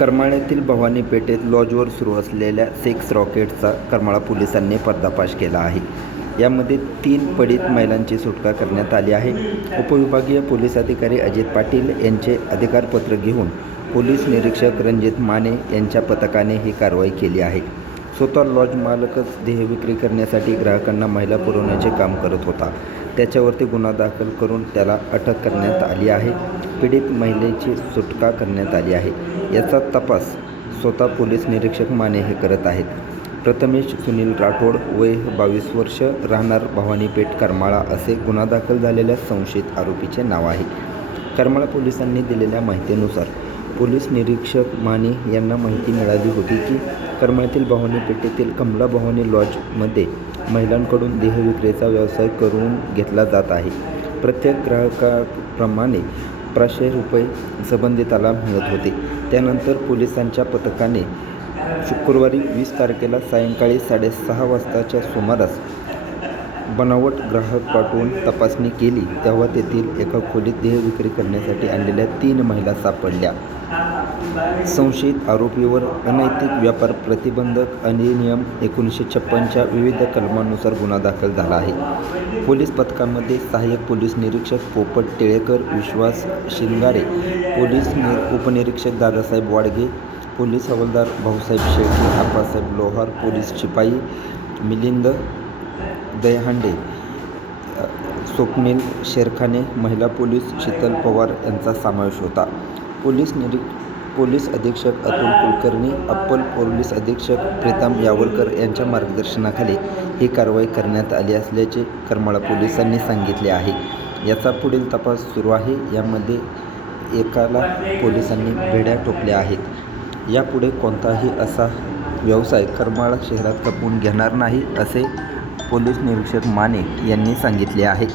करमाळ्यातील भवानी पेठेत लॉजवर सुरू असलेल्या सेक्स रॉकेटचा करमाळा पोलिसांनी पर्दाफाश केला आहे. यामध्ये तीन पडीत महिलांची सुटका करण्यात आली आहे. उपविभागीय पोलीस अधिकारी अजित पाटील यांचे अधिकारपत्र घेऊन पोलीस निरीक्षक रणजित माने यांच्या पथकाने ही कारवाई केली आहे. स्वतः लॉज मालकच देह विक्री करण्यासाठी ग्राहकांना महिला पुरवण्याचे काम करत होता. त्याच्यावरती गुन्हा दाखल करून त्याला अटक करण्यात आली आहे. पीडित महिलेची सुटका करण्यात आली आहे. याचा तपास स्वतः पोलीस निरीक्षक माने हे करत आहेत. प्रथमेश सुनील राठोड वय बावीस वर्ष राहणार भवानीपेठ करमाळा असे गुन्हा दाखल झालेल्या संशयित आरोपीचे नाव आहे. करमाळा पोलिसांनी दिलेल्या माहितीनुसार पोलीस निरीक्षक माने यांना माहिती मिळाली होती की करमाळ्यातील भवानी पेठेतील कमला भवानी लॉजमध्ये महिलांकडून देहविक्रीचा व्यवसाय करून घेतला जात आहे. प्रत्येक ग्राहकाप्रमाणे पाचशे रुपये संबंधिताला मिळत होते. त्यानंतर पोलिसांच्या पथकाने शुक्रवारी वीस तारखेला सायंकाळी साडेसहा वाजताच्या सुमारास बनावट ग्राहक पाठवून तपासणी केली तेव्हा तेथील एका खोलीत देह विक्री करण्यासाठी आणलेल्या तीन महिला सापडल्या. संशयित आरोपीवर अनैतिक व्यापार प्रतिबंधक अधिनियम एकोणीसशे छप्पनच्या विविध कलमांनुसार गुन्हा दाखल झाला आहे. पोलीस पथकामध्ये सहाय्यक पोलीस निरीक्षक पोपट टिळेकर विश्वास शिंगारे पोलीस नि उपनिरीक्षक दादासाहेब वाडगे पोलीस हवालदार भाऊसाहेब शेळके आप्पासाहेब लोहार पोलीस शिपाई मिलिंद दहीहांडे स्वप्नील शेरखाने महिला पोलीस शीतल पवार यांचा समावेश होता. पोलीस निरीक्ष पोलीस अधीक्षक अतुल कुलकर्णी अप्पल पोलीस अधीक्षक प्रीतम यावलकर यांच्या मार्गदर्शनाखाली ही कारवाई करण्यात आली असल्याचे करमाळा पोलिसांनी सांगितले आहे. याचा पुढील तपास सुरू आहे. यामध्ये एकाला पोलिसांनी बेड्या टोपल्या आहेत. यापुढे कोणताही असा व्यवसाय करमाळा शहरात खपवून घेणार नाही असे पोलीस निरीक्षक माने यांनी सांगितले आहे.